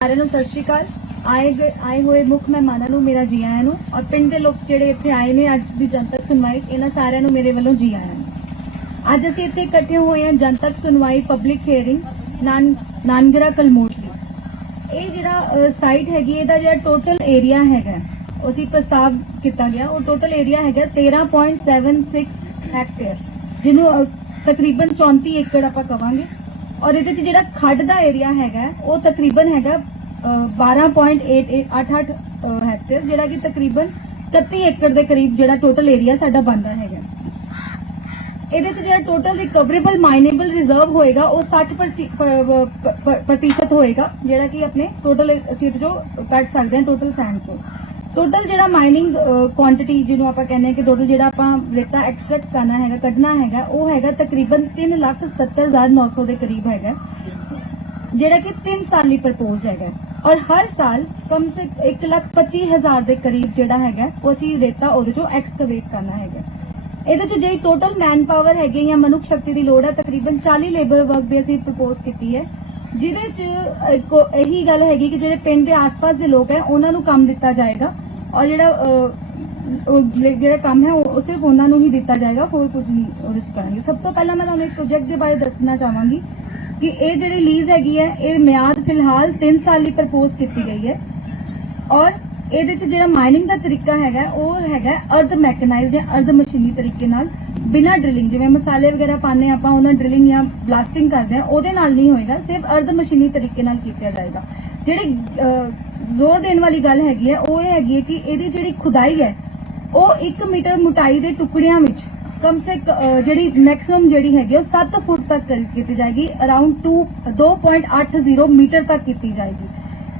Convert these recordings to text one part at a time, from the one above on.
ਸਾਰਿਆਂ ਨੂੰ ਸਤਿ ਸ਼੍ਰੀ ਅਕਾਲ। ਆਏ ਆਏ ਹੋਏ ਮੁੱਖ ਮਹਿਮਾਨਾਂ ਨੂੰ, ਮੇਰਾ ਜੀ ਆਇਆਂ ਨੂੰ ਔਰ ਪਿੰਡ ਦੇ ਲੋਕ ਜਿਹੜੇ ਇੱਥੇ ਆਏ ਨੇ ਅੱਜ ਦੀ ਜਨਤਕ ਸੁਣਵਾਈ, ਇਹਨਾਂ ਸਾਰਿਆਂ ਨੂੰ ਮੇਰੇ ਵੱਲੋਂ ਜੀ ਆਇਆਂ ਨੂੰ। ਅੱਜ ਅਸੀਂ ਇੱਥੇ ਇਕੱਠੇ ਹੋਏ ਹਾਂ ਜਨਤਕ ਸੁਣਵਾਈ ਪਬਲਿਕ ਹੀਅਰਿੰਗ ਨਾਨ, ਨਾਨਗਰਾ ਕਲਮੋਟਲੀ ਇਹ ਜਿਹੜਾ ਸਾਈਟ ਹੈਗੀ, ਇਹਦਾ ਜਿਹੜਾ ਟੋਟਲ ਏਰੀਆ ਹੈਗਾ ਉਹ ਪ੍ਰਸਤਾਵ ਕੀਤਾ ਗਿਆ। ਉਹ ਟੋਟਲ ਏਰੀਆ ਹੈਗਾ 13.76 ਹੈਕਟੇਅਰ ਜਿਹਨੂੰ ਤਕਰੀਬਨ 34 ਏਕੜ ਆਪਾਂ ਕਵਾਂਗੇ। ਔਰ ਇਹਦੇ 'ਚ ਜਿਹੜਾ ਖੱਡ ਦਾ ਏਰੀਆ ਹੈਗਾ ਉਹ ਤਕਰੀਬਨ ਹੈਗਾ ਅਹ, 12.88 ਹੈਕਟੇਅਰ ਜਿਹੜਾ ਕਿ ਤਕਰੀਬਨ 31 ਏਕੜ ਦੇ ਕਰੀਬ ਜਿਹੜਾ ਟੋਟਲ ਏਰੀਆ ਸਾਡਾ ਬਣਦਾ ਹੈਗਾ। ਇਹਦੇ 'ਚ ਜਿਹੜਾ ਟੋਟਲ ਰਿਕਵਰੇਬਲ ਮਾਈਨੇਬਲ ਰਿਜ਼ਰਵ ਹੋਏਗਾ ਉਹ 60% ਪ੍ਰਤੀਸ਼ਤ ਹੋਏਗਾ ਜਿਹੜਾ ਕਿ ਆਪਣੇ ਟੋਟਲ ਅਸੀਂ ਇਹਦੇ ਚੋਂ ਕੱਢ ਸਕਦੇ ਹਾਂ ਟੋਟਲ ਸੈਂਡ ਤੋਂ ਟੋਟਲ ਜਿਹੜਾ ਮਾਈਨਿੰਗ ਕੁਆਂਟੀਟੀ ਜਿਹਨੂੰ ਆਪਾਂ ਕਹਿੰਦੇ ਹਾਂ ਕਿ ਟੋਟਲ ਜਿਹੜਾ ਆਪਾਂ ਰੇਤਾ ਐਕਸਟ੍ਰੈਕਟ ਕਰਨਾ ਹੈਗਾ, ਕੱਢਣਾ ਹੈਗਾ, ਉਹ ਹੈਗਾ ਤਕਰੀਬਨ 370900 ਦੇ ਕਰੀਬ ਹੈਗਾ। ਜਿਹੜਾ ਕਿ 3 ਲਈ ਪ੍ਰਪੋਜ਼ ਹੈਗਾ। ਔਰ ਹਰ ਸਾਲ ਕਮ ਸੇ 125000 ਦੇ ਕਰੀਬ ਜਿਹੜਾ ਹੈਗਾ, ਉਹ ਅਸੀਂ ਰੇਤਾ ਉਹਦੇ ਚੋਂ ਐਕਸਕੇਵੇਟ ਕਰਨਾ ਹੈਗਾ। ਇਹਦੇ ਚ ਜਿਹੜੀ ਟੋਟਲ ਮੈਨ ਪਾਵਰ ਹੈਗੀ ਜਾਂ ਮਨੁੱਖ ਸ਼ਕਤੀ ਦੀ ਲੋੜ ਹੈ, ਤਕਰੀਬਨ 40 ਲੇਬਰ ਵਰਕ ਦੀ ਅਸੀਂ ਪ੍ਰਪੋਜ਼ ਕੀਤੀ ਹੈ। ਜਿਹਦੇ ਚ ਇਹੀ ਗੱਲ ਹੈਗੀ ਕਿ ਜਿਹੜੇ ਪਿੰਡ ਦੇ ਆਸ-ਪਾਸ ਦੇ ਲੋਕ ਹੈ, ਉਹਨਾਂ ਨੂੰ ਕੰਮ ਦਿੱਤਾ ਜਾਏਗਾ। ਔਰ ਜਿਹੜਾ ਜਿਹੜਾ ਕੰਮ ਹੈ, ਉਹ ਸਿਰਫ ਉਹਨਾਂ ਨੂੰ ਹੀ ਦਿੱਤਾ ਜਾਏਗਾ, ਹੋਰ ਕੁਝ ਨਹੀਂ ਉਹਦੇ ਚ ਕਰਾਂਗੇ। ਸਭ ਤੋਂ ਪਹਿਲਾਂ ਮੈਂ ਤੁਹਾਨੂੰ ਇੱਕ ਪ੍ਰੋਜੈਕਟ ਦੇ ਬਾਰੇ ਦੱਸਣਾ ਚਾਹਾਂਗੀ ਕਿ ਇਹ ਜਿਹੜੀ ਲੀਜ਼ ਹੈਗੀ ਹੈ, ਇਹ ਮਿਆਦ ਫਿਲਹਾਲ 3 ਸਾਲ ਲਈ ਪ੍ਰਪੋਜ਼ ਕੀਤੀ ਗਈ ਹੈ। ਔਰ ਇਹਦੇ ਚ ਜਿਹੜਾ ਮਾਈਨਿੰਗ ਦਾ ਤਰੀਕਾ ਹੈਗਾ, ਉਹ ਹੈਗਾ ਅਰਧ ਮੈਕਨਾਈਜ਼ਡ ਜਾਂ ਅਰਧ ਮਸ਼ੀਨੀ ਤਰੀਕੇ ਨਾਲ, ਬਿਨਾ ਡ੍ਰਿਲਿੰਗ ਜਿਵੇਂ ਮਸਾਲੇ ਵਗੈਰਾ ਪਾਣੇ ਆਪਾਂ, ਉਹਨਾਂ ਡ੍ਰਿਲਿੰਗ ਜਾਂ ਬਲਾਸਟਿੰਗ ਕਰਦੇ ਆ ਉਹਦੇ ਨਾਲ ਨਹੀਂ ਹੋਏਗਾ, ਸਿਰਫ ਅਰਧ ਮਸ਼ੀਨੀ ਤਰੀਕੇ ਨਾਲ ਕੀਤਾ ਜਾਏਗਾ। ਜਿਹੜੇ ਜ਼ੋਰ ਦੇਣ ਵਾਲੀ ਗੱਲ ਹੈਗੀ ਹੈ, ਉਹ ਇਹ ਹੈਗੀ ਹੈ ਕਿ ਇਹਦੀ ਜਿਹੜੀ ਖੁਦਾਈ ਹੈ, ਉਹ 1 ਮੀਟਰ ਮੋਟਾਈ ਦੇ ਟੁਕੜਿਆਂ ਵਿੱਚ ਕਮ ਸੇ ਜਿਹੜੀ ਮੈਕਸਿਮਮ ਜਿਹੜੀ ਹੈਗੀ ਉਹ 7 ਫੁੱਟ ਤੱਕ ਕੀਤੀ ਜਾਏਗੀ ਅਰਾਊਂਡ 2 2.80 ਮੀਟਰ ਤੱਕ ਕੀਤੀ ਜਾਏਗੀ।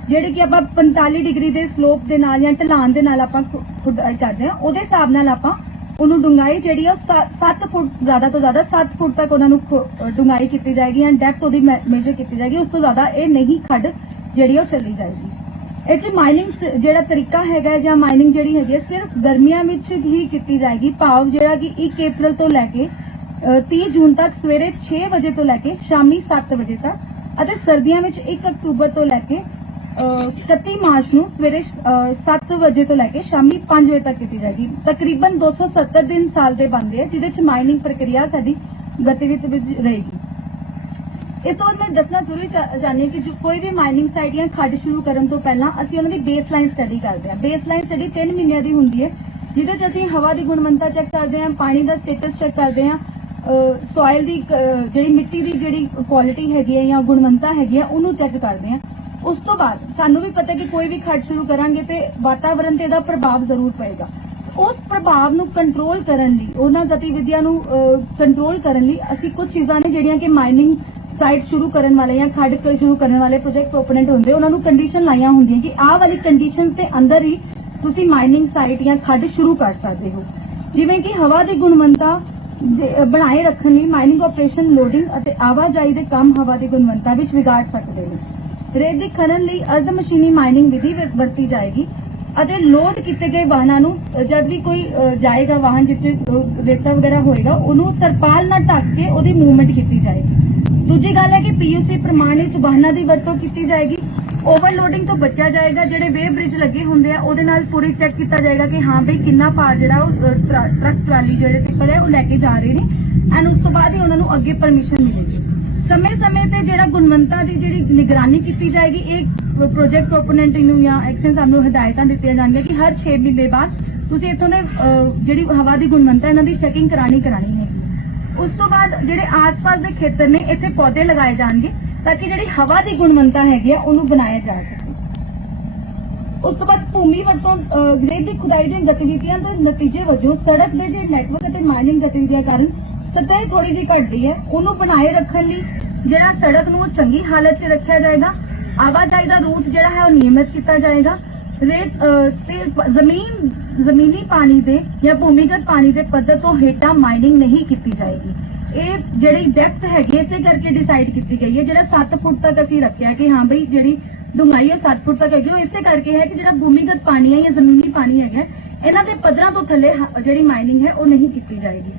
ਜਿਹੜੀ ਕਿ ਆਪਾਂ 45 ਡਿਗਰੀ ਦੇ ਸਲੋਪ ਦੇ ਨਾਲ ਜਾਂ ਢਲਾਨ ਦੇ ਨਾਲ ਆਪਾਂ ਖੁਦਾਈ ਕਰਦੇ ਹਾਂ, ਉਹਦੇ ਹਿਸਾਬ ਨਾਲ ਆਪਾਂ ਉਹਨੂੰ ਡੁੰਗਾਈ ਜਿਹੜੀ ਆ 7 ਫੁੱਟ, ਜ਼ਿਆਦਾ ਤੋਂ ਜ਼ਿਆਦਾ 7 ਫੁੱਟ ਤੱਕ ਉਹਨਾਂ ਨੂੰ ਖੁ- ਡੁੰਗਾਈ ਕੀਤੀ ਜਾਏਗੀ ਜਾਂ ਡੈਪਥ ਉਹਦੀ ਮੇਜਰ ਕੀਤੀ ਜਾਏਗੀ, ਉਸ ਤੋਂ ਜ਼ਿਆਦਾ ਇਹ ਨਹੀਂ ਖੱਡ ਜਿਹੜੀ ਉਹ ਚੱਲੀ ਜਾਏਗੀ। ਇਹ ਚ ਮਾਈਨਿੰਗ ਜਿਹੜਾ ਤਰੀਕਾ ਹੈਗਾ ਜਾਂ ਮਾਈਨਿੰਗ ਜਿਹੜੀ ਹੈਗੀ ਹੈ ਸਿਰਫ ਗਰਮੀਆਂ ਵਿੱਚ ਹੀ ਕੀਤੀ ਜਾਏਗੀ। ਭਾਵ ਜਿਹੜਾ ਕਿ 1 ਅਪ੍ਰੈਲ ਤੋਂ ਲੈ ਕੇ ਅਹ, 30 ਜੂਨ ਤੱਕ ਸਵੇਰੇ 6 ਵਜੇ ਤੋਂ ਲੈ ਕੇ ਸ਼ਾਮੀ 7 ਵਜੇ ਤੱਕ ਅਤੇ ਸਰਦੀਆਂ ਵਿੱਚ 1 ਅਕਤੂਬਰ ਤੋਂ ਲੈ ਕੇ ਅਹ, 31 ਮਾਰਚ ਨੂੰ ਸਵੇਰੇ 7 ਵਜੇ ਤੋਂ ਲੈ ਕੇ ਸ਼ਾਮੀ 5 ਵਜੇ ਤੱਕ ਕੀਤੀ ਜਾਏਗੀ। ਤਕਰੀਬਨ 270 ਦਿਨ ਸਾਲ ਦੇ ਬਣਦੇ ਆ ਜਿਹਦੇ ਚ ਮਾਈਨਿੰਗ ਪ੍ਰਕਿਰਿਆ ਸਾਡੀ ਗਤੀਵਿਧੀ ਵਿੱਚ ਰਹੇਗੀ। ਇਸ ਤੋਂ ਬਾਅਦ ਮੈਂ ਦੱਸਣਾ ਜ਼ਰੂਰੀ ਚਾਹੁੰਦੀ ਹਾਂ ਕਿ ਜੋ ਕੋਈ ਵੀ ਮਾਈਨਿੰਗ ਸਾਈਟ ਜਾਂ ਖੱਡ ਸ਼ੁਰੂ ਕਰਨ ਤੋਂ ਪਹਿਲਾਂ ਅਸੀਂ ਉਹਨਾਂ ਦੀ ਬੇਸਲਾਈਨ ਸਟੱਡੀ ਕਰਦੇ ਹਾਂ। ਬੇਸਲਾਈਨ ਸਟੱਡੀ 3 ਮਹੀਨਿਆਂ ਦੀ ਹੁੰਦੀ ਹੈ, ਜਿਹਦੇ 'ਚ ਅਸੀਂ ਹਵਾ ਦੀ ਗੁਣਵੱਤਾ ਚੈੱਕ ਕਰਦੇ ਹਾਂ, ਪਾਣੀ ਦਾ ਸਟੇਟਸ ਚੈੱਕ ਕਰਦੇ ਹਾਂ ਸੋਇਲ ਦੀ ਜਿਹੜੀ ਮਿੱਟੀ ਦੀ ਜਿਹੜੀ ਕੁਆਲਿਟੀ ਹੈਗੀ ਹੈ ਜਾਂ ਗੁਣਵੱਤਾ ਹੈਗੀ ਹੈ, ਉਹਨੂੰ ਚੈੱਕ ਕਰਦੇ ਹਾਂ। ਉਸ ਤੋਂ ਬਾਅਦ ਸਾਨੂੰ ਵੀ ਪਤਾ ਕਿ ਕੋਈ ਵੀ ਖੱਡ ਸ਼ੁਰੂ ਕਰਾਂਗੇ ਤੇ ਵਾਤਾਵਰਣ ਤੇ ਇਹਦਾ ਪ੍ਰਭਾਵ ਜ਼ਰੂਰ ਪਏਗਾ। ਉਸ ਪ੍ਰਭਾਵ ਨੂੰ ਕੰਟਰੋਲ ਕਰਨ ਲਈ, ਉਹਨਾਂ ਗਤੀਵਿਧੀਆਂ ਨੂੰ ਕੰਟਰੋਲ ਕਰਨ ਲਈ ਅਸੀਂ ਕੁਝ ਚੀਜ਼ਾਂ ਨੇ ਜਿਹੜੀਆਂ ਕਿ ਮਾਈਨਿੰਗ ਸਾਈਟ ਸ਼ੁਰੂ ਕਰਨ ਵਾਲੇ ਜਾਂ ਖੱਡ ਸ਼ੁਰੂ ਕਰਨ ਵਾਲੇ ਪ੍ਰੋਜੈਕਟ ਓਪਨੈਂਟ ਹੁੰਦੇ, ਉਹਨਾਂ ਨੂੰ ਕੰਡੀਸ਼ਨ ਲਾਈਆਂ ਹੁੰਦੀਆਂ ਕਿ ਆਹ ਵਾਲੀ ਕੰਡੀਸ਼ਨ ਦੇ ਅੰਦਰ ਹੀ ਤੁਸੀਂ ਮਾਈਨਿੰਗ ਸਾਈਟ ਜਾਂ ਖੱਡ ਸ਼ੁਰੂ ਕਰ ਸਕਦੇ ਹੋ। ਜਿਵੇਂ ਕਿ ਹਵਾ ਦੀ ਗੁਣਵੱਤਾ ਬਣਾਏ ਰੱਖਣ ਲਈ ਮਾਈਨਿੰਗ ਆਪਰੇਸ਼ਨ ਲੋਡਿੰਗ ਅਤੇ ਆਵਾਜਾਈ ਦੇ ਕੰਮ ਹਵਾ ਦੀ ਗੁਣਵੱਤਾ ਵਿੱਚ ਵਿਗਾੜ ਸਕਦੇ ਨੇ। ਰੇਤ ਦੀ ਖਨਨ ਲਈ ਅਰਧ ਮਸ਼ੀਨੀ ਮਾਈਨਿੰਗ ਵਿਧੀ ਵਰਤੀ ਜਾਏਗੀ ਅਤੇ ਲੋਡ ਕੀਤੇ ਗਏ ਵਾਹਨਾਂ ਨੂੰ ਜਦ ਵੀ ਕੋਈ ਜਾਏਗਾ ਵਾਹਨ ਜਿੱਥੇ ਰੇਤਾ ਵਗੈਰਾ ਹੋਏਗਾ, ਉਹਨੂੰ ਤਰਪਾਲ ਨਾਲ ਢੱਕ ਕੇ ਉਹਦੀ ਮੂਵਮੈਂਟ ਕੀਤੀ ਜਾਏਗੀ। ਦੂਜੀ ਗੱਲ ਹੈ ਕਿ ਪੀਯੂਸੀ ਪ੍ਰਮਾਣਿਤ ਵਾਹਨਾਂ ਦੀ ਵਰਤੋਂ ਕੀਤੀ ਜਾਏਗੀ। ਓਵਰਲੋਡਿੰਗ ਤੋਂ ਬਚਿਆ ਜਾਏਗਾ, ਜਿਹੜੇ ਵੇ ਬ੍ਰਿਜ ਲੱਗੇ ਹੁੰਦੇ ਆ, ਉਹਦੇ ਨਾਲ ਪੂਰੀ ਚੈੱਕ ਕੀਤਾ ਜਾਏਗਾ ਕਿ ਹਾਂ ਬਈ ਕਿੰਨਾ ਭਾਰ ਜਿਹੜਾ ਉਹ ਟਰੱਕ ਟਰਾਲੀ ਜਿਹੜੇ ਟਿੱਪਰ ਹੈ, ਉਹ ਲੈ ਕੇ ਜਾ ਰਹੇ ਨੇ। ਐਂਡ ਉਸ ਤੋਂ ਬਾਅਦ ਹੀ ਉਹਨਾਂ ਨੂੰ ਅੱਗੇ ਪਰਮਿਸ਼ਨ ਮਿਲੇਗੀ। ਸਮੇਂ-ਸਮੇਂ ਤੇ ਜਿਹੜਾ ਗੁਣਵੰਤਾ ਦੀ ਜਿਹੜੀ ਨਿਗਰਾਨੀ ਕੀਤੀ ਜਾਏਗੀ, ਇਹ ਪ੍ਰੋਜੈਕਟ ਓਪੋਨੈਂਟ ਨੂੰ ਜਾਂ ਐਕਸ਼ਨ ਸਾਨੂੰ ਹਦਾਇਤਾਂ ਦਿੱਤੀਆਂ ਜਾਣਗੀਆਂ ਕਿ ਹਰ 6 ਮਹੀਨੇ ਬਾਅਦ ਤੁਸੀਂ ਇੱਥੋਂ ਦੇ ਜਿਹੜੀ ਹਵਾ ਦੀ ਗੁਣਵੰਤਾ ਇਹਨਾਂ ਦੀ ਚੈਕਿੰਗ ਕਰਾਣੀ ਕਰਾਣੀ ਹੈ। ਉਸ ਤੋਂ ਬਾਅਦ ਜਿਹੜੇ ਆਸ-ਪਾਸ ਦੇ ਖੇਤਰ ਨੇ, ਇੱਥੇ ਪੌਦੇ ਲਗਾਏ ਜਾਣਗੇ ਤਾਂ ਕਿ ਜਿਹੜੀ ਹਵਾ ਦੀ ਗੁਣਵੰਤਾ ਹੈਗੀ ਆ, ਉਹਨੂੰ ਬਣਾਇਆ ਜਾ ਸਕੇ। ਉਸ ਤੋਂ ਬਾਅਦ ਭੂਮੀ ਵਰਤੋਂ ਗ੍ਰੇਡ ਦੀ ਖੁਦਾਈ ਦੀਆਂ ਗਤੀਵਿਧੀਆਂ ਦੇ ਨਤੀਜੇ ਵਜੋਂ ਸੜਕ ਦੇ ਜਿਹੜੇ ਨੈਟਵਰਕ ਅਤੇ ਮਾਈਨਿੰਗ ਗਤੀਵਿਧੀਆਂ ਕਾਰਨ ਸਤਹ ਥੋੜੀ ਜਿਹੀ ਘਟਦੀ ਹੈ। ਉਹਨੂੰ ਬਣਾਏ ਰੱਖਣ ਲਈ ਜਿਹੜਾ ਸੜਕ ਨੂੰ ਉਹ ਚੰਗੀ ਹਾਲਤ 'ਚ ਰੱਖਿਆ ਜਾਏਗਾ। ਆਵਾਜਾਈ ਦਾ ਰੂਟ ਜਿਹੜਾ ਹੈ, ਉਹ ਨਿਯਮਿਤ ਕੀਤਾ ਜਾਏਗਾ। ਰੇਤ ਤੇ ਜ਼ਮੀਨ ਜ਼ਮੀਨੀ ਪਾਣੀ ਦੇ ਜਾਂ ਭੂਮੀਗਤ ਪਾਣੀ ਦੇ ਪੱਧਰ ਤੋਂ ਹੇਠਾਂ ਮਾਈਨਿੰਗ ਨਹੀਂ ਕੀਤੀ ਜਾਏਗੀ। ਇਹ ਜਿਹੜੀ ਡੈਪਥ ਹੈਗੀ ਇਸੇ ਕਰਕੇ ਡਿਸਾਈਡ ਕੀਤੀ ਗਈ ਹੈ। ਜਿਹੜਾ 7 ਫੁੱਟ ਤੱਕ ਅਸੀਂ ਰੱਖਿਆ ਕਿ ਹਾਂ ਬਈ ਜਿਹੜੀ ਡੂੰਘਾਈ ਹੈ 7 ਫੁੱਟ ਤੱਕ ਹੈਗੀ ਉਹ ਇਸੇ ਕਰਕੇ ਹੈ ਕਿ ਜਿਹੜਾ ਭੂਮੀਗਤ ਪਾਣੀ ਹੈ ਜਾਂ ਜ਼ਮੀਨੀ ਪਾਣੀ ਹੈਗਾ, ਇਹਨਾਂ ਦੇ ਪੱਧਰਾਂ ਤੋਂ ਥੱਲੇ ਜਿਹੜੀ ਮਾਈਨਿੰਗ ਹੈ, ਉਹ ਨਹੀਂ ਕੀਤੀ ਜਾਏਗੀ।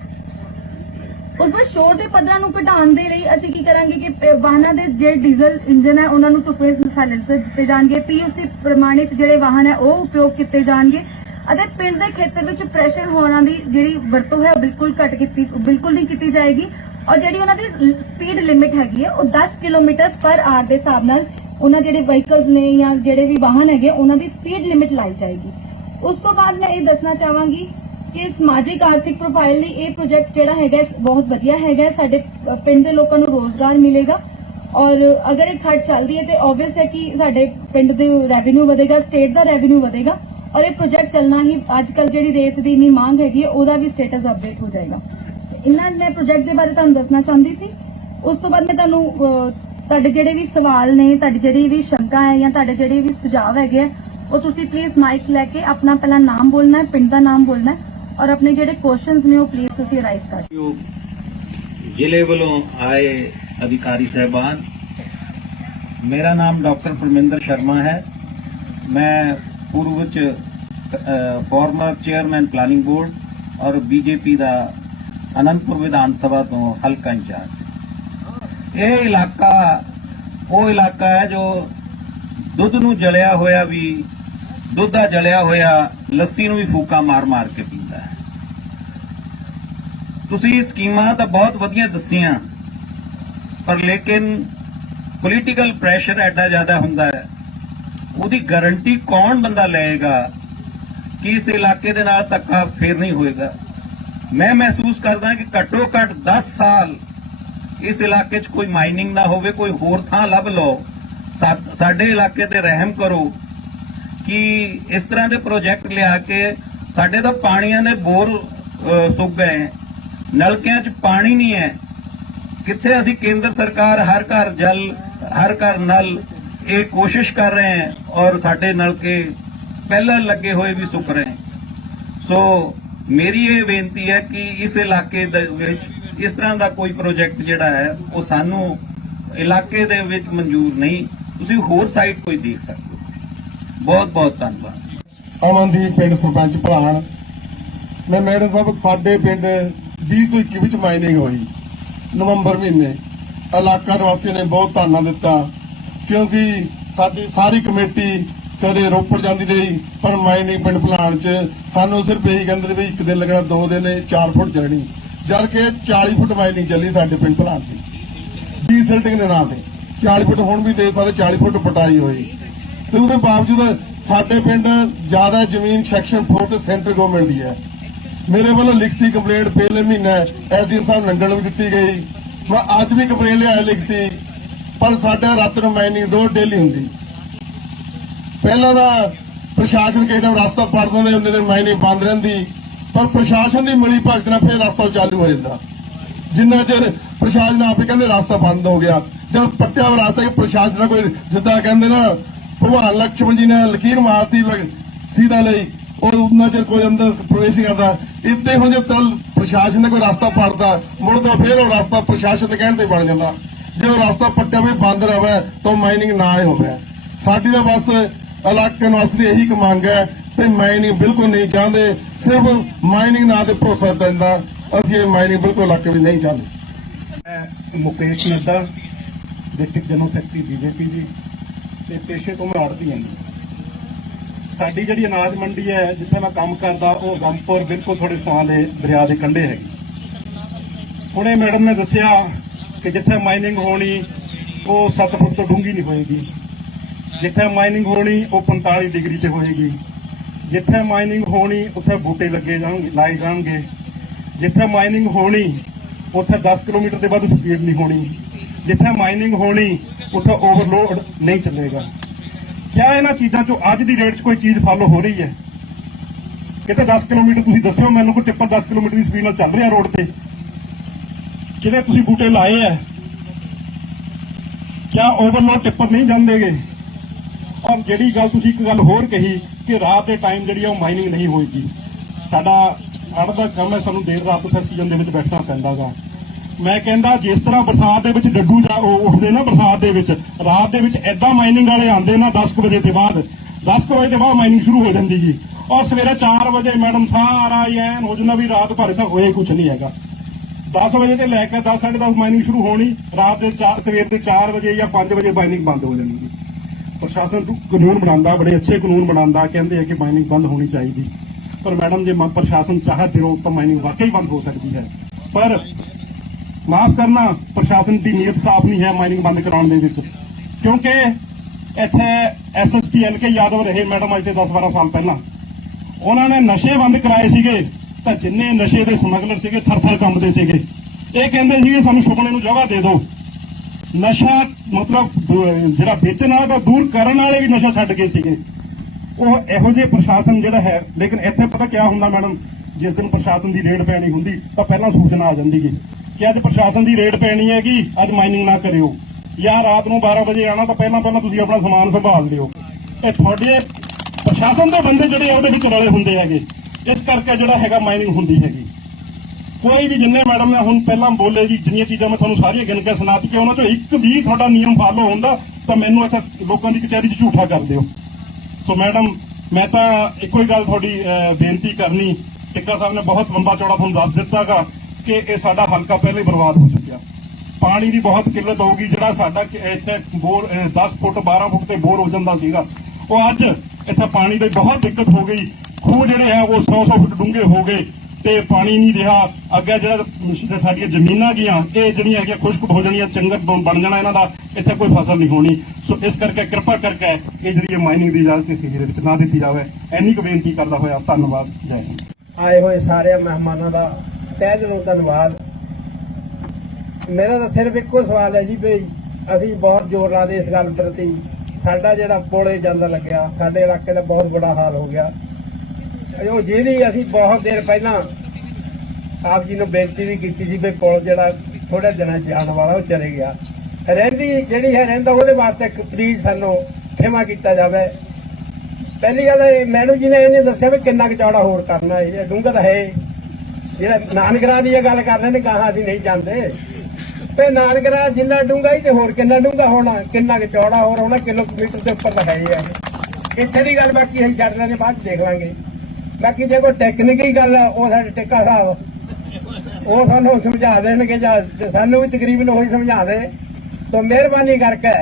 ਉਸ ਵਿੱਚ ਸ਼ੋਰ ਦੇ ਪੱਧਰਾਂ ਨੂੰ ਘਟਾਉਣ ਦੇ ਲਈ ਅਸੀਂ ਕੀ ਕਰਾਂਗੇ ਕਿ ਵਾਹਨਾਂ ਦੇ ਜਿਹੜੇ ਡੀਜ਼ਲ ਇੰਜਨ ਹੈ, ਉਹਨਾਂ ਨੂੰ ਧੁੱਪੇ ਸਾਇਲੈਂਸਰ ਦਿੱਤੇ ਜਾਣਗੇ। ਪੀਯੂਸੀ ਪ੍ਰਮਾਣਿਤ ਜਿਹੜੇ ਵਾਹਨ ਹੈ, ਉਹ ਉਪਯੋਗ ਕੀਤੇ ਜਾਣਗੇ। ਅਤੇ ਪਿੰਡ ਦੇ ਖੇਤਰ ਵਿੱਚ ਪ੍ਰੈਸ਼ਰ ਹੋਰਾਂ ਦੀ ਜਿਹੜੀ ਵਰਤੋਂ ਹੈ ਬਿਲਕੁਲ ਘੱਟ ਕੀਤੀ, ਬਿਲਕੁਲ ਨਹੀਂ ਕੀਤੀ ਜਾਏਗੀ। ਔਰ ਜਿਹੜੀ ਉਹਨਾਂ ਦੀ ਸਪੀਡ ਲਿਮਿਟ ਹੈਗੀ ਹੈ, ਉਹ 10 ਕਿਲੋਮੀਟਰ ਪਰ ਆਰ ਦੇ ਹਿਸਾਬ ਨਾਲ ਉਹਨਾਂ ਜਿਹੜੇ ਵਹੀਕਲਸ ਨੇ ਜਾਂ ਜਿਹੜੇ ਵੀ ਵਾਹਨ ਹੈਗੇ, ਉਹਨਾਂ ਦੀ ਸਪੀਡ ਲਿਮਿਟ ਲਾਈ ਜਾਏਗੀ। ਉਸ ਤੋਂ ਬਾਅਦ ਮੈਂ ਇਹ ਦੱਸਣਾ ਚਾਹਾਂਗੀ ਕਿ ਸਮਾਜਿਕ ਆਰਥਿਕ ਪ੍ਰੋਫਾਈਲ ਲਈ ਇਹ ਪ੍ਰੋਜੈਕਟ ਜਿਹੜਾ ਹੈਗਾ, ਬਹੁਤ ਵਧੀਆ ਹੈਗਾ। ਸਾਡੇ ਪਿੰਡ ਦੇ ਲੋਕਾਂ ਨੂੰ ਰੋਜ਼ਗਾਰ ਮਿਲੇਗਾ। ਔਰ ਅਗਰ ਇਹ ਖਰਚ ਚੱਲਦੀ ਹੈ ਤੇ ਆਬਵੀਅਸ ਹੈ ਕਿ ਸਾਡੇ ਪਿੰਡ ਦੇ ਰੈਵਨਿਊ ਵਧੇਗਾ ਸਟੇਟ ਦਾ ਰੈਵਨਿਊ ਵਧੇਗਾ। ਔਰ ਇਹ ਪ੍ਰੋਜੈਕਟ ਚੱਲਣਾ ਹੀ ਅੱਜ ਕੱਲ ਜਿਹੜੀ ਰੇਤ ਦੀ ਇੰਨੀ ਮੰਗ ਹੈਗੀ ਹੈ, ਉਹਦਾ ਵੀ ਸਟੇਟਸ ਅਪਡੇਟ ਹੋ ਜਾਏਗਾ। ਇਹਨਾਂ ਮੈਂ ਪ੍ਰੋਜੈਕਟ ਦੇ ਬਾਰੇ ਤੁਹਾਨੂੰ ਦੱਸਣਾ ਚਾਹੁੰਦੀ ਸੀ? ਉਸ ਤੋਂ ਬਾਅਦ ਮੈਂ ਤੁਹਾਨੂੰ ਤੁਹਾਡੇ ਜਿਹੜੇ ਵੀ ਸਵਾਲ ਨੇ, ਤੁਹਾਡੀ ਜਿਹੜੀ ਵੀ ਸ਼ੰਕਾ ਹੈ ਜਾਂ ਤੁਹਾਡੇ ਜਿਹੜੇ ਵੀ ਸੁਝਾਅ ਹੈਗੇ ਆ, ਉਹ ਤੁਸੀਂ ਪਲੀਜ਼ ਮਾਈਕ ਲੈ ਕੇ ਆਪਣਾ ਪਹਿਲਾਂ ਨਾਮ ਬੋਲਣਾ ਹੈ, ਪਿੰਡ ਦਾ ਨਾਮ ਬੋਲਣਾ ਹੈ, ਔਰ ਆਪਣੇ ਜਿਹੜੇ ਕੁਐਸਚਨਸ ਨੇ ਉਹ ਪਲੀਜ਼ ਤੁਸੀਂ ਰਾਈਜ਼ ਕਰ ਜ਼ਿਲ੍ਹੇ ਵੱਲੋਂ ਆਏ ਅਧਿਕਾਰੀ ਸਹਿਬਾਨ, ਮੇਰਾ ਨਾਮ ਡਾਕਟਰ ਪਰਮਿੰਦਰ ਸ਼ਰਮਾ ਹੈ। ਮੈਂ ਪੂਰਵ ਵਿੱਚ ਫਾਰਮਰ ਚੇਅਰਮੈਨ ਪਲਾਨਿੰਗ ਬੋਰਡ ਔਰ ਬੀਜੇਪੀ ਦਾ ਅਨੰਦਪੁਰ ਵਿਧਾਨ ਸਭਾ ਤੋਂ ਹਲਕਾ ਇੰਚਾਰਜ। ਇਹ ਇਲਾਕਾ, ਉਹ ਇਲਾਕਾ ਹੈ ਜੋ ਦੁੱਧ ਨੂੰ ਜਲਿਆ ਹੋਇਆ ਵੀ, ਦੁੱਧ ਦਾ ਜਲਿਆ ਹੋਇਆ ਲੱਸੀ ਨੂੰ ਵੀ ਫੂਕਾ ਮਾਰ ਮਾਰ ਕੇ ਪੀਂਦਾ ਹੈ। ਤੁਸੀਂ ਸਕੀਮਾਂ ਤਾਂ ਬਹੁਤ ਵਧੀਆ ਦੱਸੀਆਂ, ਪਰ ਲੇਕਿਨ ਪੋਲੀਟੀਕਲ ਪ੍ਰੈਸ਼ਰ ਐਡਾ ਜ਼ਿਆਦਾ ਹੁੰਦਾ ਹੈ ਉਹਦੀ ਗਾਰੰਟੀ ਕੌਣ ਬੰਦਾ ਲਏਗਾ? ਕਿ ਇਸ ਇਲਾਕੇ ਦੇ ਨਾਲ ਧੱਕਾ ਫੇਰ ਨਹੀਂ ਹੋਏਗਾ? ਮੈਂ ਮਹਿਸੂਸ ਕਰਦਾ ਕਿ ਘੱਟੋ ਘੱਟ 10 ਸਾਲ ਇਸ ਇਲਾਕੇ 'ਚ ਕੋਈ ਮਾਈਨਿੰਗ ਨਾ ਹੋਵੇ ਕੋਈ ਹੋਰ ਥਾਂ ਲੱਭ ਲਓ। ਸਾਡੇ ਇਲਾਕੇ ਤੇ ਰਹਿਮ ਕਰੋ ਕਿ ਇਸ ਤਰ੍ਹਾਂ ਦੇ ਪ੍ਰੋਜੈਕਟ ਲਿਆ ਕੇ ਸਾਡੇ ਤਾਂ ਪਾਣੀਆਂ ਦੇ ਬੋਰ ਅਹ, ਸੁੱਕ ਗਏ ਨਲਕਿਆਂ 'ਚ ਪਾਣੀ ਨਹੀਂ ਹੈ। ਕਿੱਥੇ ਅਸੀਂ ਕੇਂਦਰ ਸਰਕਾਰ ਹਰ ਘਰ ਜਲ ਹਰ ਘਰ ਨਲ ਇਹ ਕੋਸ਼ਿਸ਼ ਕਰ ਰਹੇ ਹੈ। ਔਰ ਸਾਡੇ ਨਲਕੇ ਪਹਿਲਾਂ ਲੱਗੇ ਹੋਏ ਵੀ ਸੁੱਕ ਰਹੇ। ਸੋ ਮੇਰੀ ਇਹ ਬੇਨਤੀ ਹੈ ਕਿ ਇਸ ਇਲਾਕੇ ਦੇ ਵਿੱਚ ਇਸ ਤਰ੍ਹਾਂ ਦਾ ਕੋਈ ਪ੍ਰੋਜੈਕਟ ਜਿਹੜਾ ਹੈ, ਉਹ ਸਾਨੂੰ ਇਲਾਕੇ ਦੇ ਵਿੱਚ ਮਨਜ਼ੂਰ ਨਹੀਂ। ਤੁਸੀਂ ਹੋਰ ਸਾਈਟ ਕੋਈ ਦੇਖ ਸਕਦੇ ਹੋ। ਬਹੁਤ ਬਹੁਤ ਧੰਨਵਾਦ। ਅਮਨਦੀਪ ਪਿੰਡ ਸਰਪੰਚ ਭਲਾਣ। ਮੈਂ ਮੈਡਮ ਸਾਹਿਬ, ਸਾਡੇ ਪਿੰਡ 2021 ਵਿੱਚ ਮਾਈਨਿੰਗ ਹੋਈ ਨਵੰਬਰ ਮਹੀਨੇ। ਇਲਾਕਾ ਨਿਵਾਸੀਆਂ ਨੇ ਬਹੁਤ ਧੰਨਾ ਦਿੱਤਾ, ਕਿਉਂਕਿ ਸਾਡੀ ਸਾਰੀ ਕਮੇਟੀ ਕਦੇ ਰੋਪੜ ਜਾਂਦੀ ਰਹੀ, ਪਰ ਮਾਈਨਿੰਗ ਪਿੰਡ ਭਲਾਣ ਚ ਸਾਨੂੰ ਸਿਰਫ ਇਹੀ ਕਹਿੰਦੇ ਵੀ ਇੱਕ ਦਿਨ ਲੱਗਣਾ, ਦੋ ਦਿਨ 4 ਫੁੱਟ ਚੱਲਣੀ। ਜਦ ਕਿ 40 ਫੁੱਟ ਮਾਈਨਿੰਗ ਚੱਲੀ ਸਾਡੇ ਪਿੰਡ ਭਲਾਣ ਚ। ਡੀਸਲਟਿੰਗ ਦੇ ਨਾਂ ਤੇ। 40 ਫੁੱਟ ਹੁਣ ਵੀ ਦੇ ਸਕਦੇ 40 ਫੁੱਟ ਪਟਾਈ ਹੋਈ। ਤੇ ਉਹਦੇ ਬਾਵਜੂਦ ਸਾਡੇ ਪਿੰਡ ਜ਼ਿਆਦਾ ਜ਼ਮੀਨ ਸੈਕਸ਼ਨ 4 ਤੇ ਸੈਂਟਰ ਗਵਰਨਮੈਂਟ ਦੀ ਹੈ। ਮੇਰੇ ਵੱਲੋਂ ਲਿਖਤੀ ਕੰਪਲੇਂਟ ਪਹਿਲੇ ਮਹੀਨੇ ਐਸਡੀਐਮ ਸਾਹਿਬ ਲੰਡਨ ਨੂੰ ਵੀ ਦਿੱਤੀ ਗਈ। ਮੈਂ ਅੱਜ ਵੀ ਕੰਪਲੇਂਟ ਲਿਆ ਲਿਖਤੀ। ਪਰ ਸਾਡਾ ਰਾਤ ਨੂੰ ਮਾਈਨਿੰਗ ਰੋਡ ਡੇਲੀ ਹੁੰਦੀ। ਪਹਿਲਾਂ ਦਾ ਪ੍ਰਸ਼ਾਸਨ ਕਿਹੜਾ ਰਸਤਾ ਪਾੜ ਦਿੰਦੇ ਉਹਨੇ ਦਿਨ ਮਾਈਨਿੰਗ ਬੰਦ ਰਹਿੰਦੀ। ਪਰ ਪ੍ਰਸ਼ਾਸਨ ਦੀ ਮਿਲੀ ਭਗਤ ਨਾਲ ਫਿਰ ਰਸਤਾ ਚਾਲੂ ਹੋ ਜਾਂਦਾ। ਜਿੰਨਾ ਚਿਰ ਪ੍ਰਸ਼ਾਸਨ ਆਪੇ ਕਹਿੰਦੇ ਰਸਤਾ ਬੰਦ ਹੋ ਗਿਆ। ਜਦ ਪੱਟਿਆ ਰਸਤਾ ਕਿ ਪ੍ਰਸ਼ਾਸਨ ਨਾਲ ਕੋਈ ਜਿੱਦਾਂ ਕਹਿੰਦੇ ਨਾ, ਭਗਵਾਨ ਲਕਸ਼ਮਣ ਜੀ ਨੇ ਲਕੀਰ ਮਾਰਤੀ ਸੀਧਾ ਲਈ ਔਰ ਉਹਨਾਂ ਚਿਰ ਕੋਈ ਅੰਦਰ ਪ੍ਰਵੇਸ਼ ਨਹੀਂ ਕਰਦਾ। ਇੱਥੇ ਹੁਣ ਜੇ ਤਲ ਪ੍ਰਸ਼ਾਸਨ ਨੇ ਕੋਈ ਰਸਤਾ ਪਾੜਦਾ ਮੁੜ ਤੋਂ ਫੇਰ ਉਹ ਰਸਤਾ ਪ੍ਰਸ਼ਾਸਨ ਦੇ ਕਹਿਣ ਤੇ ਬਣ ਜਾਂਦਾ। ਜੇ ਉਹ ਰਸਤਾ ਪੱਟਿਆ ਵੀ ਬੰਦ ਰਵੇ ਤਾਂ ਮਾਈਨਿੰਗ ਨਾ ਹੋਵੇ। ਸਾਡੀ ਤਾਂ ਬਸ ਇਲਾਕੇ ਨਿਵਾਸੀ ਇਹੀ ਕੁ ਮੰਗ ਹੈ ਤੇ ਮਾਈਨਿੰਗ ਬਿਲਕੁਲ ਨਹੀਂ ਚਾਹੁੰਦੇ, ਸਿਰਫ ਮਾਈਨਿੰਗ ਨਾਂ ਤੇ ਭਰੋਸਾ ਦਿੰਦਾ। ਅਸੀਂ ਇਹ ਮਾਈਨਿੰਗ ਬਿਲਕੁਲ ਇਲਾਕੇ ਵਿੱਚ ਨਹੀਂ ਚਾਹੁੰਦੇ। Mukesh Nadda district general secretary BJP ji ਤੇ ਪੇਸ਼ੇ ਤੋਂ ਮੈਂ ਆੜਤੀ ਹਾਂ ਸਾਡੀ ਜਿਹੜੀ ਅਨਾਜ ਮੰਡੀ ਹੈ, ਜਿੱਥੇ ਮੈਂ ਕੰਮ ਕਰਦਾ, ਉਹ ਗੰਪੁਰ ਬਿਲਕੁਲ ਥੋੜੇ ਥਾਂ ਦੇ ਦਰਿਆ ਦੇ ਕੰਢੇ ਹੈਗੀ। ਹੁਣੇ ਮੈਡਮ ਨੇ ਦੱਸਿਆ ਕਿ ਜਿੱਥੇ ਮਾਈਨਿੰਗ ਹੋਣੀ, ਉਹ 7 ਫੁੱਟ ਤੋਂ ਡੂੰਘੀ ਨਹੀਂ ਹੋਏਗੀ। ਜਿੱਥੇ ਮਾਈਨਿੰਗ ਹੋਣੀ, ਉਹ 45 ਡਿਗਰੀ ਤੇ ਹੋਏਗੀ। ਜਿੱਥੇ ਮਾਈਨਿੰਗ ਹੋਣੀ, ਉੱਥੇ ਬੂਟੇ ਲੱਗੇ ਜਾਣਗੇ, ਲਾਏ ਜਾਣਗੇ। ਜਿੱਥੇ ਮਾਈਨਿੰਗ ਹੋਣੀ, ਉੱਥੇ 10 ਕਿਲੋਮੀਟਰ ਦੇ ਵੱਧ ਸਪੀਡ ਨਹੀਂ ਹੋਣੀ। ਜਿੱਥੇ ਮਾਈਨਿੰਗ ਹੋਣੀ, ਉੱਥੇ ਓਵਰਲੋਡ ਨਹੀਂ ਚੱਲੇਗਾ। ਕਿਆ ਇਹਨਾਂ ਚੀਜ਼ਾਂ ਚੋਂ ਅੱਜ ਦੀ ਡੇਟ 'ਚ ਕੋਈ ਚੀਜ਼ ਫਾਲੋ ਹੋ ਰਹੀ ਹੈ? ਕਿਤੇ 10 ਕਿਲੋਮੀਟਰ ਤੁਸੀਂ ਦੱਸੋ ਮੈਨੂੰ, ਕੋਈ ਟਿੱਪਰ 10 ਕਿਲੋਮੀਟਰ ਦੀ ਸਪੀਡ ਨਾਲ ਚੱਲ ਰਿਹਾ ਰੋਡ ਤੇ। ਜਿਹੜੇ ਤੁਸੀਂ ਬੂਟੇ ਲਾਏ ਐ, ਕਿਆ ਓਵਰਲੋਡ ਟਿੱਪਰ ਨਹੀਂ ਜਾਂਦੇਗੇ? ਔਰ ਜਿਹੜੀ ਗੱਲ ਤੁਸੀਂ ਇੱਕ ਗੱਲ ਹੋਰ ਕਹੀ ਕਿ ਰਾਤ ਦੇ ਟਾਈਮ ਜਿਹੜੀ ਆ ਉਹ ਮਾਈਨਿੰਗ ਨਹੀਂ ਹੋਏਗੀ। ਸਾਡਾ ਅੜ ਦਾ ਕੰਮ ਹੈ ਸਾਨੂੰ ਦੇਰ ਰਾਤ ਉੱਥੇ ਸੀਜ਼ਨ ਦੇ ਵਿੱਚ ਬੈਠਣਾ ਪੈਂਦਾਗਾ। ਮੈਂ ਕਹਿੰਦਾ ਜਿਸ ਤਰ੍ਹਾਂ ਬਰਸਾਤ ਦੇ ਵਿੱਚ ਡੱਡੂ ਜਾ ਉੱਠਦੇ ਨਾ ਬਰਸਾਤ ਦੇ ਵਿੱਚ, ਰਾਤ ਦੇ ਵਿੱਚ ਐਦਾਂ ਮਾਈਨਿੰਗ ਵਾਲੇ ਆਉਂਦੇ ਨਾ 10 ਕੁ ਵਜੇ ਦੇ ਬਾਅਦ 10 ਕੁ ਵਜੇ ਦੇ ਬਾਅਦ ਮਾਈਨਿੰਗ ਸ਼ੁਰੂ ਹੋ ਜਾਂਦੀ ਜੀ। ਔਰ ਸਵੇਰੇ 4 ਵਜੇ ਮੈਡਮ, ਸਾਰਾ ਐਨ ਹੋ ਜਾਂਦਾ ਵੀ ਰਾਤ ਭਰ ਤਾਂ ਹੋਏ ਕੁਝ ਨਹੀਂ ਹੈਗਾ। 10 ਵਜੇ ਤੋਂ ਲੈ ਕੇ 10 10:30 ਮਾਈਨਿੰਗ ਸ਼ੁਰੂ ਹੋਣੀ, ਰਾਤ ਦੇ 4 ਸਵੇਰ ਦੇ 4 ਵਜੇ ਜਾਂ 5 ਵਜੇ ਮਾਈਨਿੰਗ ਬੰਦ ਹੋ ਜਾਣੀ ਪ੍ਰਸ਼ਾਸਨ ਕਾਨੂੰਨ ਬਣਾਉਂਦਾ, ਬੜੇ ਅੱਛੇ ਕਾਨੂੰਨ ਬਣਾਉਂਦਾ, ਕਹਿੰਦੇ ਆ ਕਿ ਮਾਈਨਿੰਗ ਬੰਦ ਹੋਣੀ ਚਾਹੀਦੀ। ਪਰ ਮੈਡਮ, ਜੇ ਪ੍ਰਸ਼ਾਸਨ ਚਾਹੇ ਦਿਓ ਤਾਂ ਮਾਈਨਿੰਗ ਵਾਕਈ ਬੰਦ ਹੋ ਸਕਦੀ ਹੈ। ਪਰ ਮਾਫ ਕਰਨਾ, ਪ੍ਰਸ਼ਾਸਨ ਦੀ ਨੀਅਤ ਸਾਫ਼ ਨਹੀਂ ਹੈ ਮਾਈਨਿੰਗ ਬੰਦ ਕਰਾਉਣ ਦੇ ਵਿੱਚ। ਕਿਉਂਕਿ ਇੱਥੇ ਐਸਐਸਪੀ ਐਨਕੇ ਯਾਦਵ ਰਹੇ ਮੈਡਮ ਅੱਜ ਤੇ 10 12 ਸਾਲ ਪਹਿਲਾਂ। ਉਹਨਾਂ ਨੇ ਨਸ਼ੇ ਬੰਦ ਕਰਾਏ ਸੀਗੇ। ਤਾਂ ਜਿੰਨੇ ਨਸ਼ੇ ਦੇ ਸਮਗਲਰ ਸੀਗੇ, ਥਰ-ਥਰ ਕੰਬਦੇ ਸੀਗੇ। ਇਹ ਕਹਿੰਦੇ ਸੀਗੇ ਸਾਨੂੰ ਸੁਪਨੇ ਨੂੰ ਜਗ੍ਹਾ ਦੇ ਦਿਓ। ਨਸ਼ਾ ਮਤਲਬ ਜਿਹੜਾ ਵੇਚਣ ਵਾਲਾ ਤਾਂ ਦੂਰ ਕਰਨ ਵਾਲੇ ਵੀ ਨਸ਼ਾ ਛੱਡ ਗਏ ਸੀਗੇ। ਉਹ ਇਹੋ ਜਿਹੇ ਪ੍ਰਸ਼ਾਸਨ ਜਿਹੜਾ ਹੈ, ਲੇਕਿਨ ਇੱਥੇ ਪਤਾ ਕੀ ਹੁੰਦਾ ਮੈਡਮ? ਜਿਸ ਦਿਨ ਪ੍ਰਸ਼ਾਸਨ ਦੀ ਰੇਡ ਪੈਣੀ ਹੁੰਦੀ, ਤਾਂ ਪਹਿਲਾਂ ਸੂਚਨਾ ਆ ਜਾਂਦੀ ਹੈ ਕਿ ਅੱਜ ਪ੍ਰਸ਼ਾਸਨ ਦੀ ਰੇਡ ਪੈਣੀ ਹੈਗੀ, ਅੱਜ ਮਾਈਨਿੰਗ ਨਾ ਕਰਿਓ। ਜਾਂ ਰਾਤ ਨੂੰ 12 ਵਜੇ ਆਣਾ ਤਾਂ ਪਹਿਲਾਂ ਪਹਿਲਾਂ ਤੁਸੀਂ ਆਪਣਾ ਸਮਾਨ ਸੰਭਾਲ ਲਿਓ। ਇਹ ਤੁਹਾਡੇ ਪ੍ਰਸ਼ਾਸਨ ਦੇ ਬੰਦੇ ਜਿਹੜੇ ਉਹਦੇ ਵਿੱਚ ਰਲੇ ਹੁੰਦੇ ਹੈਗੇ। ਇਸ ਕਰਕੇ ਜਿਹੜਾ ਹੈਗਾ ਮਾਈਨਿੰਗ ਹੁੰਦੀ ਹੈਗੀ। ਕੋਈ ਵੀ ਜਿੰਨੇ ਮੈਡਮ ਨੇ ਹੁਣ ਪਹਿਲਾਂ ਬੋਲੇ ਜੀ ਜਿੰਨੀਆਂ ਚੀਜ਼ਾਂ ਮੈਂ ਤੁਹਾਨੂੰ ਸਾਰੀਆਂ ਗਿਣ ਕੇ ਸੁਣਾਤੀ ਕਿ ਉਹਨਾਂ ਚੋਂ ਇੱਕ ਵੀ ਤੁਹਾਡਾ ਨਿਯਮ ਫਾਲੋ ਹੁੰਦਾ ਤਾਂ ਮੈਨੂੰ ਇੱਥੇ ਲੋਕਾਂ ਦੀ ਕਚਹਿਰੀ 'ਚ ਝੂਠਾ ਕਰ ਦਿਓ। ਸੋ ਮੈਡਮ ਮੈਂ ਤਾਂ ਇੱਕੋ ਹੀ ਗੱਲ ਤੁਹਾਡੀ ਬੇਨਤੀ ਕਰਨੀ। ਟਿੱਕਾ ਸਾਹਿਬ ਨੇ ਬਹੁਤ ਲੰਬਾ ਚੌੜਾ ਤੁਹਾਨੂੰ ਦੱਸ ਦਿੱਤਾਗਾ ਕਿ ਇਹ ਸਾਡਾ ਹਲਕਾ ਪਹਿਲੇ ਬਰਬਾਦ ਹੋ ਚੁੱਕਿਆ। ਪਾਣੀ ਦੀ ਬਹੁਤ ਕਿੱਲਤ ਹੋਊਗੀ ਜਿਹੜਾ ਸਾਡਾ ਇੱਥੇ ਬੋਰ ਅਹ, 10 ਫੁੱਟ 12 ਫੁੱਟ ਤੇ ਬੋਰ ਹੋ ਜਾਂਦਾ ਸੀਗਾ। ਉਹ ਅੱਜ ਇੱਥੇ ਪਾਣੀ ਦੀ ਬਹੁਤ ਦਿੱਕਤ ਹੋ ਗਈ। ਖੂਹ ਜਿਹੜੇ ਹੈ ਉਹ 100 100 ਫੁੱਟ ਡੂੰਘੇ ਹੋ ਗਏ ਤੇ ਪਾਣੀ ਨਹੀਂ ਰਿਹਾ। ਅੱਗੇ ਜਿਹੜਾ ਸਾਡੀਆਂ ਜ਼ਮੀਨਾਂ ਗਈਆਂ, ਇਹ ਜਿਹੜੀਆਂ ਹੈਗੀਆਂ ਖੁਸ਼ਕ ਹੋ ਜਾਣੀਆਂ ਚੰਗਰ ਬਣ ਜਾਣਾ ਇਹਨਾਂ ਦਾ, ਇੱਥੇ ਕੋਈ ਫਸਲ ਨਹੀਂ ਹੋਣੀ। ਸੋ ਇਸ ਕਰਕੇ ਕਿਰਪਾ ਕਰਕੇ ਇਹ ਜਿਹੜੀ ਮਾਈਨਿੰਗ ਦੀ ਇਜਾਜ਼ਤ ਇਸ ਏਰੀਏ ਦੇ ਵਿੱਚ ਨਾ ਦਿੱਤੀ ਜਾਵੇ। ਇੰਨੀ ਕੁ ਬੇਨਤੀ ਕਰਦਾ ਹੋਇਆ, ਧੰਨਵਾਦ, ਜੈ ਹਿੰਦ। ਆਏ ਹੋਏ ਸਾਰੇ ਮਹਿਮਾਨਾਂ ਦਾ, ਤਹਿ ਦਿਲੋਂ ਧੰਨਵਾਦ। ਮੇਰਾ ਤਾਂ ਸਿਰਫ ਇੱਕੋ ਸਵਾਲ ਹੈ ਜੀ ਵੀ ਅਸੀਂ ਬਹੁਤ ਜ਼ੋਰ ਲਾਦੇ ਇਸ ਗੱਲ ਪ੍ਰਤੀ ਸਾਡਾ ਜਿਹੜਾ ਪੁਲੇ ਜਾਂਦਾ ਲੱਗਿਆ, ਸਾਡੇ ਇਲਾਕੇ ਦਾ ਬਹੁਤ ਬੁਰਾ ਹਾਲ ਹੋ ਗਿਆ। ਉਹ ਜਿਹਦੀ ਅਸੀਂ ਬਹੁਤ ਦੇਰ ਪਹਿਲਾਂ ਆਪ ਜੀ ਨੂੰ ਬੇਨਤੀ ਵੀ ਕੀਤੀ ਸੀ ਵੀ ਪੁਲ ਜਿਹੜਾ ਥੋੜੇ ਦਿਨਾਂ 'ਚ ਆਉਣ ਵਾਲਾ ਉਹ ਚਲੇ ਗਿਆ। ਰਹਿੰਦੀ, ਜਿਹੜੀ ਹੈ ਰਹਿੰਦਾ, ਉਹਦੇ ਵਾਸਤੇ ਪਲੀਜ਼ ਸਾਨੂੰ ਖਿਮਾ ਕੀਤਾ ਜਾਵੇ। ਪਹਿਲੀ ਗੱਲ ਇਹ, ਮੈਨੂੰ ਜੀ ਨੇ ਇਹਨੇ ਦੱਸਿਆ ਵੀ ਕਿੰਨਾ ਕੁ ਚੌੜਾ ਹੋਰ ਕਰਨਾ ਇਹ ਡੂੰਘਾ ਤਾਂ ਹੈ ਜਿਹੜਾ ਨਾਨਕਰਾ ਦੀ ਇਹ ਗੱਲ ਕਰ ਰਹੇ ਨੇ ਕਹਾ ਅਸੀਂ ਨਹੀਂ ਜਾਂਦੇ। ਤੇ ਨਾਨਕਰਾ ਜਿੰਨਾ ਡੂੰਘਾ ਹੀ ਤੇ ਹੋਰ ਕਿੰਨਾ ਡੂੰਘਾ ਹੋਣਾ, ਕਿੰਨਾ ਕੁ ਚੌੜਾ ਹੋਰ ਹੋਣਾ, ਕਿਲੋਮੀਟਰ ਦੇ ਉੱਪਰ ਤਾਂ ਹੈ ਹੀ ਹੈ। ਇੱਥੇ ਦੀ ਗੱਲ ਬਾਕੀ ਅਸੀਂ ਜੱਟ ਨੇ ਬਾਅਦ 'ਚ ਦੇਖ ਲਾਂਗੇ। ਬਾਕੀ ਜੇ ਕੋਈ ਟੈਕਨੀਕੀ ਗੱਲ ਆ, ਉਹ ਸਾਡੇ ਟਿੱਕਾ ਸਾਹਿਬ। ਉਹ ਸਾਨੂੰ ਸਮਝਾ ਦੇਣਗੇ ਜਾਂ ਸਾਨੂੰ ਵੀ ਤਕਰੀਬਨ ਉਹੀ ਸਮਝਾ ਦੇ। ਤਾਂ ਮਿਹਰਬਾਨੀ ਕਰਕੇ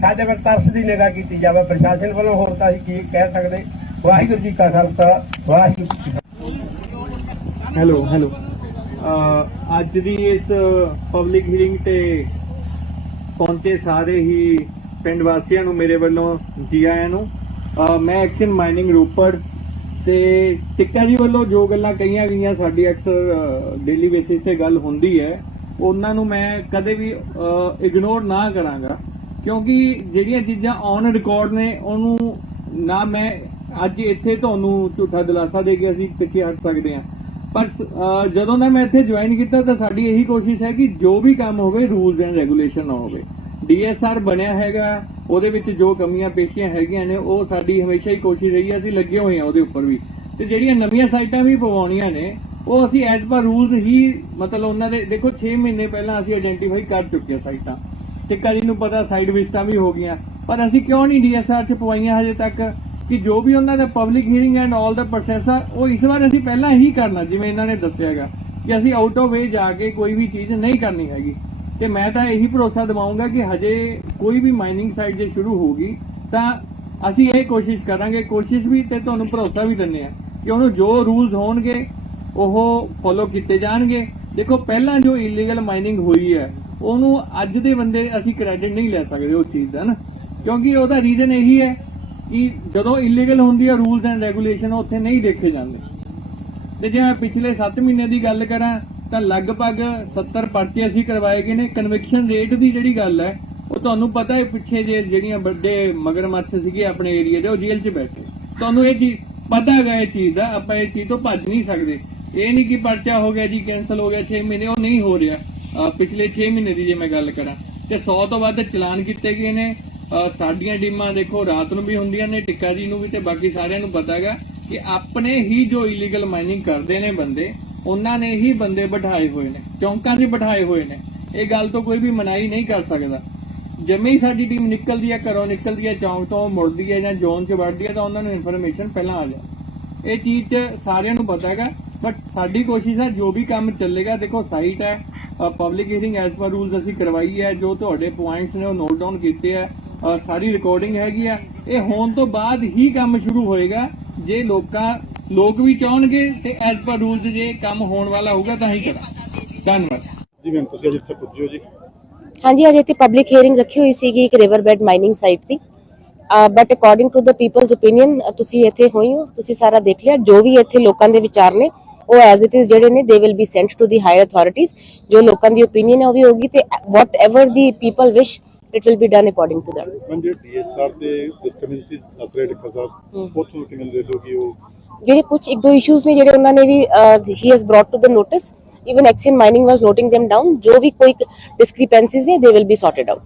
ਸਾਡੇ ਵੱਲ ਤਰਸ ਦੀ ਨਿਗਾਹ ਕੀਤੀ ਜਾਵੇ। ਪ੍ਰਸ਼ਾਸਨ ਵੱਲੋਂ ਹੋਰ ਤਾਂ ਅਸੀਂ ਕੀ ਕਹਿ ਸਕਦੇ? ਵਾਹਿਗੁਰੂ ਜੀ ਕਾ ਖਾਲਸਾ ਵਾਹਿਗੁਰੂ ਜੀ ਹੈਲੋ ਹੈਲੋ। ਅੱਜ ਦੀ ਇਸ ਪਬਲਿਕ ਹੀਰਿੰਗ ਤੇ ਪਹੁੰਚੇ ਸਾਰੇ ਹੀ ਪਿੰਡ ਵਾਸੀਆਂ ਨੂੰ ਮੇਰੇ ਵੱਲੋਂ ਜੀ ਆਇਆਂ ਨੂੰ ਮੈਂ ਐਕਸ਼ਨ ਮਾਈਨਿੰਗ ਰੋਪੜ ਤੇ ਟਿੱਕਾ ਜੀ ਵੱਲੋਂ ਜੋ ਗੱਲਾਂ ਕਹੀਆਂ ਗਈਆਂ, ਸਾਡੀ ਅਕਸਰ ਡੇਲੀ ਬੇਸਿਸ ਤੇ ਗੱਲ ਹੁੰਦੀ ਹੈ, ਉਹਨਾਂ ਨੂੰ ਮੈਂ ਕਦੇ ਵੀ ਇਗਨੋਰ ਨਾ ਕਰਾਂਗਾ। ਕਿਉਂਕਿ ਜਿਹੜੀਆਂ ਚੀਜ਼ਾਂ ਔਨ ਰਿਕਾਰਡ ਨੇ, ਉਹਨੂੰ ਨਾ ਮੈਂ ਅੱਜ ਇੱਥੇ ਤੁਹਾਨੂੰ ਝੂਠਾ ਦਿਲਾਸਾ ਦੇ ਕੇ ਅਸੀਂ ਪਿੱਛੇ ਹਟ ਸਕਦੇ ਹਾਂ। ਪਰ ਜਦੋਂ ਦਾ ਮੈਂ ਇੱਥੇ ਜੁਆਇਨ ਕੀਤਾ, ਤਾਂ ਸਾਡੀ ਇਹੀ ਕੋਸ਼ਿਸ਼ ਹੈ ਕਿ ਜੋ ਵੀ ਕੰਮ ਹੋਵੇ ਰੂਲਸ ਐਂਡ ਰੈਗੂਲੇਸ਼ਨ ਨਾ ਹੋਵੇ। ਡੀਐਸਆਰ ਬਣਿਆ ਹੈਗਾ, ਉਹਦੇ ਵਿੱਚ ਜੋ ਕਮੀਆਂ ਪੇਸ਼ੀਆਂ ਹੈਗੀਆਂ ਨੇ, ਉਹ ਸਾਡੀ ਹਮੇਸ਼ਾ ਹੀ ਕੋਸ਼ਿਸ਼ ਰਹੀ ਹੈ, ਅਸੀਂ ਲੱਗੇ ਹੋਏ ਹਾਂ ਉਹਦੇ ਉੱਪਰ ਵੀ। ਤੇ ਜਿਹੜੀਆਂ ਨਵੀਆਂ ਸਾਈਟਾਂ ਵੀ ਪਵਾਉਣੀਆਂ ਨੇ, ਉਹ ਅਸੀਂ ਐਜ਼ ਪਰ ਰੂਲ ਹੀ, ਮਤਲਬ ਉਹਨਾਂ ਦੇ, ਦੇਖੋ 6 ਮਹੀਨੇ ਪਹਿਲਾਂ ਅਸੀਂ ਆਇਡੈਂਟੀਫਾਈ ਕਰ ਚੁੱਕੇ ਸਾਈਟਾਂ। ਟਿੱਕਾ ਜੀ ਨੂੰ ਪਤਾ ਸਾਈਡ ਵਿਸਟਾਂ ਵੀ ਹੋ ਗਈਆਂ। ਪਰ ਅਸੀਂ ਕਿਉਂ ਨਹੀਂ ਡੀਐਸਆਰ ਚ ਪਵਾਈਆਂ ਹਜੇ ਤੱਕ? ਕਿ ਜੋ ਵੀ ਉਹਨਾਂ ਦਾ ਪਬਲਿਕ ਹੀਅਰਿੰਗ ਐਂਡ ਆਲ ਦਾ ਪ੍ਰੋਸੈਸ ਆ, ਉਹ ਇਸ ਵਾਰ ਅਸੀਂ ਪਹਿਲਾਂ ਹੀ ਕਰਨਾ, ਜਿਵੇਂ ਇਹਨਾਂ ਨੇ ਦੱਸਿਆਗਾ ਕਿ ਅਸੀਂ ਆਊਟ ਆਫ ਵੇ ਜਾ ਕੇ ਕੋਈ ਵੀ ਚੀਜ਼ ਨਹੀਂ ਕਰਨੀ ਹੈਗੀ। ਤੇ ਮੈਂ ਤਾਂ ਇਹੀ ਭਰੋਸਾ ਦਿਵਾਉਂਗਾ ਕਿ ਹਜੇ ਕੋਈ ਵੀ ਮਾਈਨਿੰਗ ਸਾਈਟ ਜੇ ਸ਼ੁਰੂ ਹੋਗੀ ਤਾਂ ਅਸੀਂ ਇਹ ਕੋਸ਼ਿਸ਼ ਕਰਾਂਗੇ, ਕੋਸ਼ਿਸ਼ ਵੀ ਤੇ ਤੁਹਾਨੂੰ ਭਰੋਸਾ ਵੀ ਦਿੰਦੇ ਆ ਕਿ ਉਹਨੂੰ ਜੋ ਰੂਲਸ ਹੋਣਗੇ, ਉਹ ਫੋਲੋ ਕੀਤੇ ਜਾਣਗੇ। ਦੇਖੋ, ਪਹਿਲਾਂ ਜੋ ਇਲੀਗਲ ਮਾਈਨਿੰਗ ਹੋਈ ਹੈ, ਉਹਨੂੰ ਅੱਜ ਦੇ ਬੰਦੇ ਅਸੀਂ ਕ੍ਰੈਡਿਟ ਨਹੀਂ ਲੈ ਸਕਦੇ ਉਸ ਚੀਜ਼ ਦਾ ਨਾ। ਕਿਉਂਕਿ ਉਹਦਾ ਰੀਜ਼ਨ ਇਹੀ ਹੈ ਕਿ ਜਦੋਂ ਇਲੀਗਲ ਹੁੰਦੀ ਹੈ ਰੂਲਸ ਐਂਡ ਰੈਗੂਲੇਸ਼ਨ ਉੱਥੇ ਨਹੀਂ ਦੇਖੇ ਜਾਂਦੇ। ਤੇ ਜੇ ਮੈਂ ਪਿਛਲੇ 7 ਮਹੀਨੇ ਦੀ ਗੱਲ ਕਰਾਂ ਤਾਂ ਲਗਭਗ 70 ਪਰਚੇ ਅਸੀਂ ਕਰਵਾਏ ਗਏ ਨੇ। ਕਨਵਿਕਸ਼ਨ ਰੇਟ ਦੀ ਜਿਹੜੀ ਗੱਲ ਹੈ, ਉਹ ਤੁਹਾਨੂੰ ਪਤਾ ਹੈ, ਪਿੱਛੇ ਜੇ ਜਿਹੜੀਆਂ ਵੱਡੇ ਮਗਰਮੱਛ ਸੀਗੇ ਆਪਣੇ ਏਰੀਆ ਦੇ, ਉਹ ਜੇਲ੍ਹ 'ਚ ਬੈਠੇ। ਤੁਹਾਨੂੰ ਇਹ ਚੀਜ਼ ਪਤਾ ਹੈਗਾ ਇਹ ਚੀਜ਼ ਦਾ, ਆਪਾਂ ਇਹ ਚੀਜ਼ ਤੋਂ ਭੱਜ ਨਹੀਂ ਸਕਦੇ। ਇਹ ਨਹੀਂ ਕਿ ਪਰਚਾ ਹੋ ਗਿਆ ਜੀ ਕੈਨਸਲ ਹੋ ਗਿਆ 6 ਮਹੀਨੇ, ਉਹ ਨਹੀਂ ਹੋ ਰਿਹਾ। ਪਿਛਲੇ 6 ਮਹੀਨੇ ਦੀ ਜੇ ਮੈਂ ਗੱਲ ਕਰਾਂ, ਤੇ 100 ਤੋਂ ਵੱਧ ਚਲਾਨ ਕੀਤੇ ਗਏ ਨੇ। ਸਾਡੀਆਂ ਟੀਮਾਂ ਦੇਖੋ, ਰਾਤ ਨੂੰ ਵੀ ਹੁੰਦੀਆਂ ਨੇ, ਟਿੱਕਾ ਜੀ ਨੂੰ ਵੀ ਤੇ ਬਾਕੀ ਸਾਰਿਆਂ ਨੂੰ ਪਤਾ ਹੈਗਾ ਕਿ ਆਪਣੇ ਹੀ ਜੋ ਇਲੀਗਲ ਮਾਈਨਿੰਗ ਕਰਦੇ ਨੇ ਬੰਦੇ ਉਹਨਾਂ ਨੇ ਹੀ ਬੰਦੇ ਬਿਠਾਏ ਹੋਏ ਨੇ, ਚੌਂਕਾਂ 'ਚ ਬਿਠਾਏ ਹੋਏ ਨੇ। ਇਹ ਗੱਲ ਤੋਂ ਕੋਈ ਵੀ ਮਨਾਈ ਨਹੀਂ ਕਰ ਸਕਦਾ। ਜਿਵੇਂ ਹੀ ਸਾਡੀ ਟੀਮ ਨਿਕਲਦੀ ਹੈ, ਘਰੋਂ ਨਿਕਲਦੀ ਹੈ, ਚੌਂਕ ਤੋਂ ਮੁੜਦੀ ਹੈ ਜਾਂ ਜ਼ੋਨ 'ਚ ਵੜਦੀ ਹੈ ਤਾਂ ਉਹਨਾਂ ਨੂੰ ਇਨਫੋਰਮੇਸ਼ਨ ਪਹਿਲਾਂ ਆ ਜਾਂਦੀ ਇਹ ਚੀਜ਼ 'ਚ ਸਾਰਿਆਂ ਨੂੰ ਪਤਾ ਹੈਗਾ ਬਟ ਸਾਡੀ ਕੋਸ਼ਿਸ਼ ਹੈ ਜੋ ਵੀ ਕੰਮ ਚੱਲੇਗਾ, ਦੇਖੋ ਸਾਈਟ ਹੈ public hearing as per rules ਅਸੀਂ ਕਰਵਾਈ ਹੈ, ਜੋ ਤੁਹਾਡੇ ਪੁਆਇੰਟਸ ਨੇ ਉਹ ਨੋਟ ਡਾਊਨ ਕੀਤੇ ਆ ਸਾਰੀ ਰਿਕਾਰਡਿੰਗ ਹੈਗੀ ਆ ਇਹ ਹੋਣ ਤੋਂ ਬਾਅਦ ਹੀ ਕੰਮ ਸ਼ੁਰੂ ਹੋਏਗਾ, ਜੇ ਲੋਕਾਂ ਲੋਕ ਵੀ ਚਾਹਣਗੇ ਤੇ ਐਜ਼ ਪਰ ਰੂਲਸ ਜੇ ਕੰਮ ਹੋਣ ਵਾਲਾ ਹੋਊਗਾ ਤਾਂ ਹੀ ਕਰਾਂਗੇ। ਧੰਨਵਾਦ। ਜੀ ਮੈਮ ਤੁਸੀਂ ਅੱਜ ਇੱਥੇ ਪੁੱਜੇ ਹੋ ਜੀ? ਹਾਂਜੀ ਅੱਜ ਇੱਥੇ ਪਬਲਿਕ ਹੀਅਰਿੰਗ ਰੱਖੀ ਹੋਈ ਸੀਗੀ ਇੱਕ river bed mining site the. But according to the people's opinion ਤੁਸੀਂ ਇੱਥੇ ਹੋਈ ਹੋ ਤੁਸੀਂ ਸਾਰਾ ਦੇਖ ਲਿਆ। ਜੋ ਵੀ ਇੱਥੇ ਲੋਕਾਂ ਦੇ ਵਿਚਾਰ ਨੇ ਉਹ ਐਜ਼ ਇਟ ਇਜ਼ ਜਿਹੜੇ ਨੇ they will be sent to the higher authorities ਜੋ ਲੋਕਾਂ ਦੀ ਓਪੀਨੀਅਨ ਹੈ ਉਹ ਵੀ ਹੋਗੀ ਤੇ whatever the people wish it will be done according to that ma'am ਜਿਹੜੇ ਡੀਐਸਆਰ ਤੇ ਡਿਸਕ੍ਰਿਮੀਨੈਂਸੀਜ਼ ਅਸਰੇ ਡਿਫਰ ਸਾਹਿਬ ਉੱਥੋਂ ਕਿਵੇਂ ਦੇ ਕਿ ਉਹ? ਜਿਹੜੇ ਕੁਝ ਇੱਕ ਦੋ ਇਸ਼ੂਜ਼ ਨੇ ਜਿਹੜੇ ਉਹਨਾਂ ਨੇ ਵੀ ਹੀ has brought to the notice even Axion Mining was noting them down. ਜੋ ਵੀ ਕੋਈ discrepancies ਨੇ they will be sorted out.